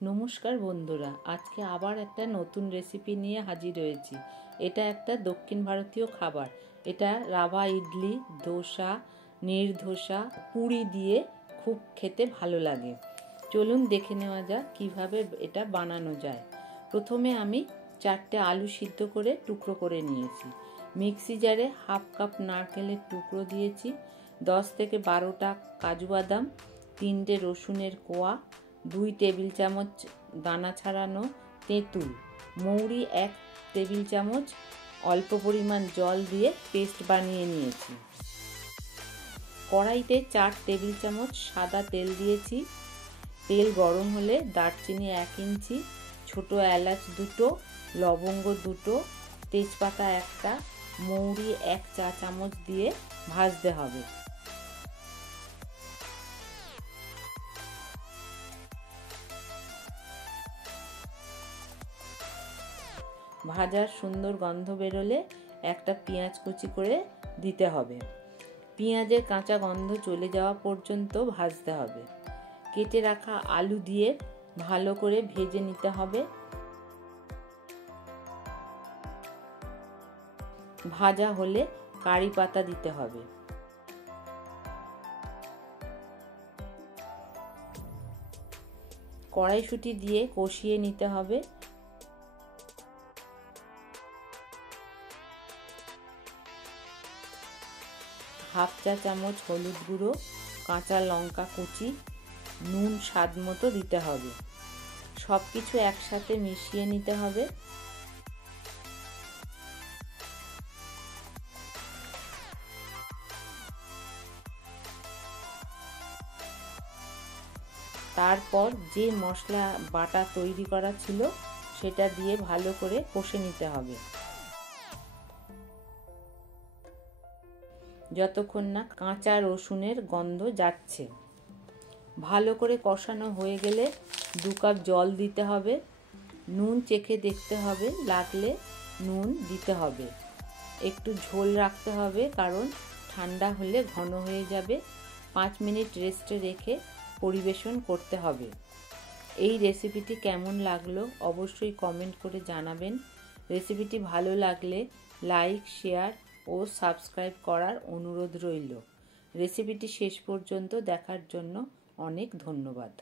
নমস্কার বন্ধুরা, আজকে আবার একটা নতুন রেসিপি নিয়ে হাজির হয়েছি। এটা একটা দক্ষিণ ভারতীয় খাবার। এটা রাভা ইডলি, ধোসা, নির্ধোসা, পুরি দিয়ে খুব খেতে ভালো লাগে। চলুন দেখে নেওয়া যাক কিভাবে এটা বানানো যায়। প্রথমে আমি 4টে আলু সিদ্ধ করে টুকরো করে নিয়েছি। মিক্সি জারে হাফ কাপ নারকেলের টুকরো দিয়েছি, 10 থেকে 12টা কাজু বাদাম, 3টে রসুনের কোয়া, 2 টেবিল চামচ দানা ছাড়ানো তেঁতুল, মৌরি 1 টেবিল চামচ, অল্প পরিমাণ জল দিয়ে পেস্ট বানিয়ে নিয়েছি। কড়াইতে 4 টেবিল চামচ সাদা তেল দিয়েছি। তেল গরম হলে দারচিনি 1 ইঞ্চি, ছোট এলাচ 2টো, লবঙ্গ 2টো, তেজপাতা 1টা, মৌরি 1 চা চামচ দিয়ে ভাজতে হবে। ভাজার সুন্দর গন্ধ বেরোলে একটা পেঁয়াজ কুচি করে দিতে হবে। পেঁয়াজের কাঁচা গন্ধ চলে যাওয়া পর্যন্ত ভাজতে হবে। কেটে রাখা আলু দিয়ে ভালো করে ভেজে নিতে হবে। ভাজা হলে কারি পাতা দিতে হবে। কড়াইশুঁটি দিয়ে কষিয়ে নিতে হবে। হাফ চা চামচ হলুদ গুঁড়ো, কাঁচা লঙ্কা কুচি, নুন স্বাদ মতো দিতে হবে। সব কিছু একসাথে মিশিয়ে নিতে হবে। তারপর যে মশলা বাটা তৈরি করা ছিল সেটা দিয়ে ভালো করে কষে নিতে হবে, যতক্ষণ না কাঁচা রসুনের গন্ধ যাচ্ছে। ভালো করে কষানো হয়ে গেলে 2 কাপ জল দিতে হবে। নুন চেখে দেখতে হবে, লাগলে নুন দিতে হবে। একটু ঝোল রাখতে হবে, কারণ ঠান্ডা হলে ঘন হয়ে যাবে। 5 মিনিট রেস্টে রেখে পরিবেশন করতে হবে। এই রেসিপিটি কেমন লাগলো অবশ্যই কমেন্ট করে জানাবেন। রেসিপিটি ভালো লাগলে লাইক, শেয়ার ও সাবস্ক্রাইব করার অনুরোধ রইল। রেসিপিটি শেষ পর্যন্ত দেখার জন্য অনেক ধন্যবাদ।